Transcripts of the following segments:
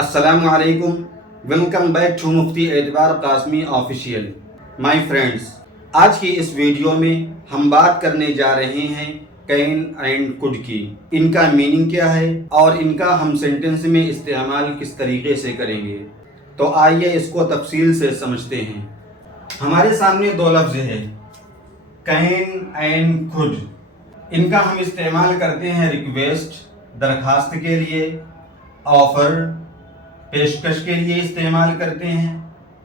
अस्सलाम वालेकुम, welcome back to मुफ्ती एतबार कासमी ऑफिशियल। माय फ्रेंड्स, आज की इस वीडियो में हम बात करने जा रहे हैं कैन एंड कुड की। इनका मीनिंग क्या है और इनका हम सेंटेंस में इस्तेमाल किस तरीके से करेंगे। तो आइए इसको तफसील से समझते हैं। हमारे सामने दो लफ्ज़ हैं, कैन एंड कुड। इनका हम इस्तेमाल करते हैं रिक्वेस्ट, दरखास्त के लिए, ऑफ़र, पेशकश के लिए इस्तेमाल करते हैं,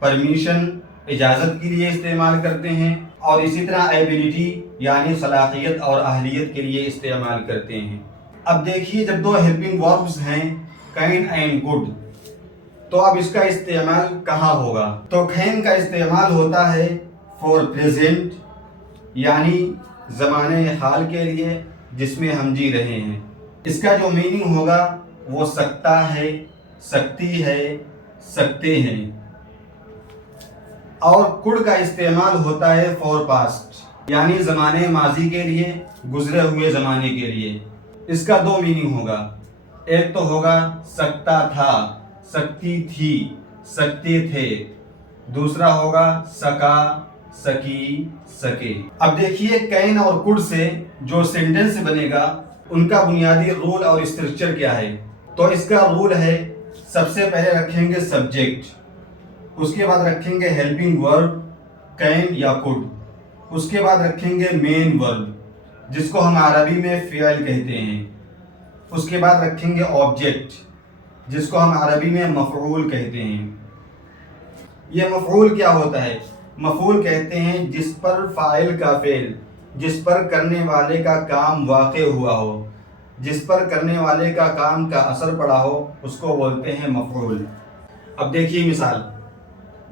परमिशन, इजाज़त के लिए इस्तेमाल करते हैं, और इसी तरह एबिलिटी यानी सलाहियत और अहलियत के लिए इस्तेमाल करते हैं। अब देखिए, जब दो हेल्पिंग वर्ब्स हैं कैन एंड कुड, तो अब इसका इस्तेमाल कहाँ होगा। तो कैन का इस्तेमाल होता है फॉर प्रेजेंट यानी ज़माने हाल के लिए जिसमें हम जी रहे हैं। इसका जो मीनिंग होगा वो सकता है, सकती है, सकते हैं। और कुड का इस्तेमाल होता है फॉर पास्ट यानी ज़माने माजी के लिए, गुजरे हुए ज़माने के लिए। इसका दो मीनिंग होगा, एक तो होगा सकता था, सकती थी, सकते थे। दूसरा होगा सका, सकी, सके। अब देखिए, कैन और कुड से जो सेंटेंस बनेगा उनका बुनियादी रूल और स्ट्रक्चर क्या है। तो इसका रूल है, सबसे पहले रखेंगे सब्जेक्ट, उसके बाद रखेंगे हेल्पिंग वर्ब कैन या कुड, उसके बाद रखेंगे मेन वर्ब जिसको हम अरबी में फ़ियल कहते हैं, उसके बाद रखेंगे ऑब्जेक्ट जिसको हम अरबी में मफ़ऊल कहते हैं। ये मफ़ऊल क्या होता है? मफ़ऊल कहते हैं जिस पर फ़ाइल का फ़ेल, जिस पर करने वाले का काम वाक़े हुआ हो, जिस पर करने वाले का काम का असर पड़ा हो, उसको बोलते हैं मफ़ऊल। अब देखिए मिसाल,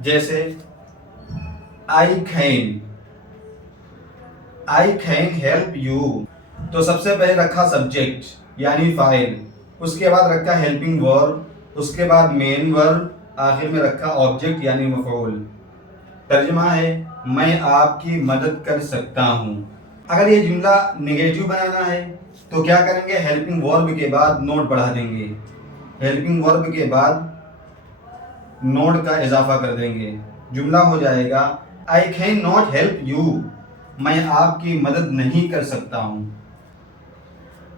जैसे आई कैन हेल्प यू। तो सबसे पहले रखा सब्जेक्ट यानी फ़ाइल, उसके बाद रखा हेल्पिंग वर्ब, उसके बाद मेन वर्ब, आखिर में रखा ऑब्जेक्ट यानी मफ़ऊल। तर्जुमा है, मैं आपकी मदद कर सकता हूँ। अगर ये जुमला नेगेटिव बनाना है तो क्या करेंगे, हेल्पिंग वर्ब के बाद नोट बढ़ा देंगे, हेल्पिंग वर्ब के बाद नोट का इजाफा कर देंगे। जुमला हो जाएगा आई कैन नॉट हेल्प यू, मैं आपकी मदद नहीं कर सकता हूँ।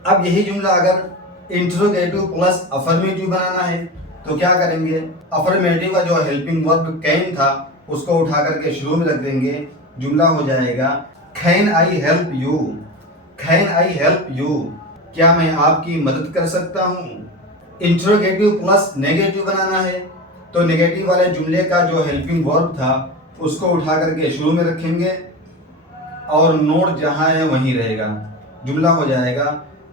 अब यही जुमला अगर इंट्रोगेटिव प्लस अफर्मेटिव बनाना है तो क्या करेंगे, अफर्मेटिव का जो हेल्पिंग वर्ब कैन था उसको उठा करके शुरू में रख देंगे। जुमला हो जाएगा can I help you, can I help you, क्या मैं आपकी मदद कर सकता हूँ। इंट्रोगेटिव प्लस नेगेटिव बनाना है तो नेगेटिव वाले जुमले का जो हेल्पिंग वर्ब था उसको उठा करके शुरू में रखेंगे और नोट जहाँ है वहीं रहेगा। जुमला हो जाएगा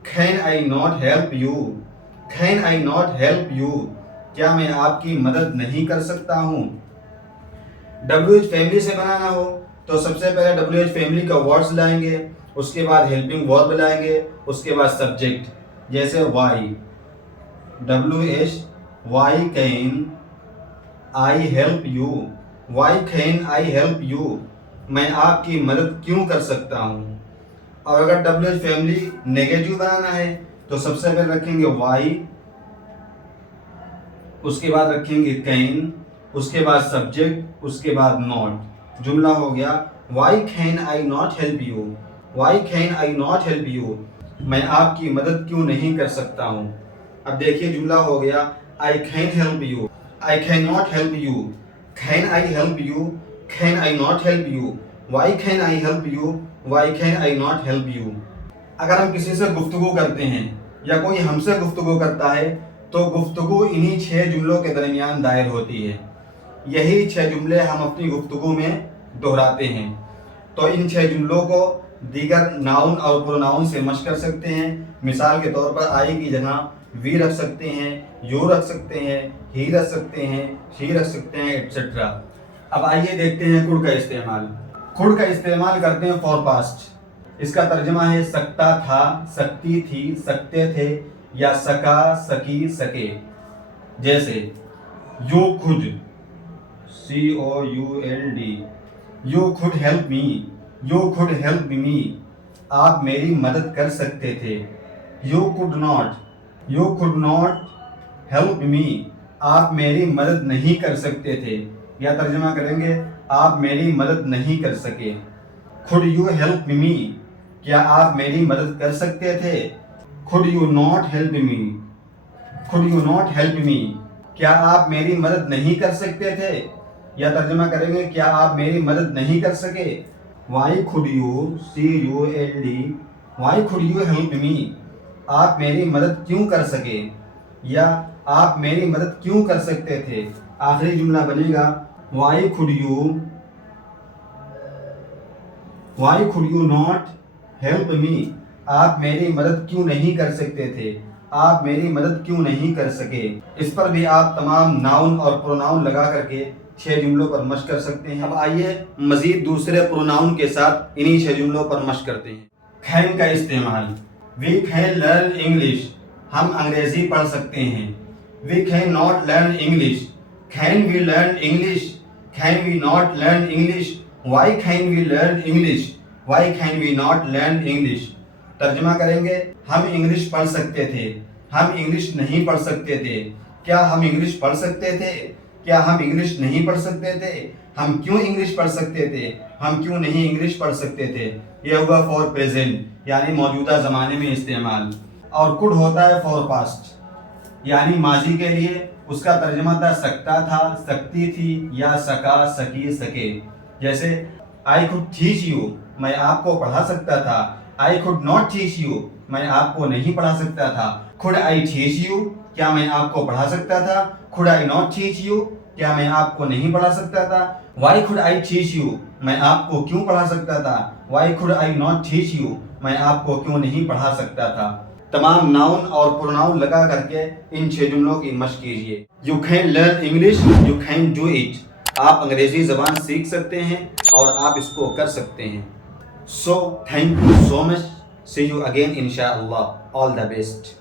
can I not help you, can I not help you, क्या मैं आपकी मदद नहीं कर सकता हूँ। WH फैमिली से बनाना हो तो सबसे पहले WH फैमिली का वर्ड्स लाएंगे, उसके बाद हेल्पिंग वर्ब लाएंगे, उसके बाद सब्जेक्ट, जैसे why, WH why can I help you, why can I help you, मैं आपकी मदद क्यों कर सकता हूँ। और अगर WH फैमिली नेगेटिव बनाना है तो सबसे पहले रखेंगे वाई, उसके बाद रखेंगे कैन, उसके बाद सब्जेक्ट, उसके बाद नॉट। जुमला हो गया why can I not help you, why can I not help you, मैं आपकी मदद क्यों नहीं कर सकता हूँ। अब देखिए, जुमला हो गया I can help you, I can not help you, can I help you, can I not help you, why can I help you, why can I not help you. अगर हम किसी से गुफ्तगू करते हैं या कोई हमसे गुफ्तगू करता है तो गुफ्तगू इन्हीं 6 जुमलों के दरमियान दायर होती है। यही 6 जुमले हम अपनी गुफ्तगू में दोहराते हैं। तो इन 6 जुमलों को दीगर नाउन और प्रोनाउन से मश्क कर सकते हैं। मिसाल के तौर पर आई की जगह वी रख सकते हैं, यू रख सकते हैं, ही रख सकते हैं, शी रख सकते हैं, एट्सेट्रा। अब आइए देखते हैं कुड का इस्तेमाल। कुड का इस्तेमाल करते हैं फॉर पास्ट। इसका तर्जुमा है सकता था, सकती थी, सकते थे, या सका, सकी, सके। जैसे यू खुद, COULD, you Khud help me, you Khud help me, आप मेरी मदद कर सकते थे। You could not help me, آپ میری مدد نہیں کر سکتے تھے، یا ترجمہ کریں گے آپ میری مدد نہیں کر سکے۔ could you help me، کیا آپ میری مدد کر سکتے تھے؟ could you not help me، could you not help me، کیا آپ میری مدد نہیں کر سکتے تھے، یا ترجمہ کریں گے کیا آپ میری مدد نہیں کر سکے۔ why could you why could you help me، آپ میری مدد کیوں کر سکے، یا آپ میری مدد کیوں کر سکتے تھے۔ آخری جملہ بنے گا why could you not help me، آپ میری مدد کیوں نہیں کر سکتے تھے، آپ میری مدد کیوں نہیں کر سکے۔ اس پر بھی آپ تمام ناؤن اور پروناؤن لگا کر کے 6 جملوں پر مشق کر سکتے ہیں۔ اب آئیے مزید دوسرے پروناؤن کے ساتھ انہی 6 جملوں پر مشق کرتے ہیں۔ can کا استعمال، we can learn English، ہم انگریزی پڑھ سکتے ہیں۔ we can not learn English، can we learn English، can we not learn English، why can we learn English، why can we not learn English۔ ترجمہ کریں گے ہم انگلش پڑھ سکتے تھے، ہم انگلش نہیں پڑھ سکتے تھے۔ کیا ہم انگلش پڑھ سکتے تھے، کیا ہم انگلش نہیں پڑھ سکتے تھے، ہم کیوں انگلش پڑھ سکتے تھے، ہم کیوں نہیں انگلش پڑھ سکتے تھے۔ یہ ہوا فور پریزنٹ یعنی موجودہ زمانے میں استعمال، اور could ہوتا ہے فور پاسٹ یعنی ماضی کے لیے، اس کا ترجمہ تھا سکتا تھا، سکتی تھی، یا سکا، سکی، سکے۔ جیسے I could teach you، میں آپ کو پڑھا سکتا تھا۔ I could not teach you، میں آپ کو نہیں پڑھا سکتا تھا۔ could I teach you، کیا میں آپ کو پڑھا سکتا تھا۔ could I not teach you، کیا میں آپ کو نہیں پڑھا سکتا تھا۔ why could I teach you، میں آپ کو کیوں پڑھا سکتا تھا۔ why could I not teach you، میں آپ کو کیوں نہیں پڑھا سکتا تھا۔ تمام ناؤن اور پروناؤن لگا کر کے ان 6 جملوں کی مشق کیجیے۔ You can learn English، you can do it، آپ انگریزی زبان سیکھ سکتے ہیں اور آپ اس کو کر سکتے ہیں۔ So thank you so much، see you again inshallah، all the best۔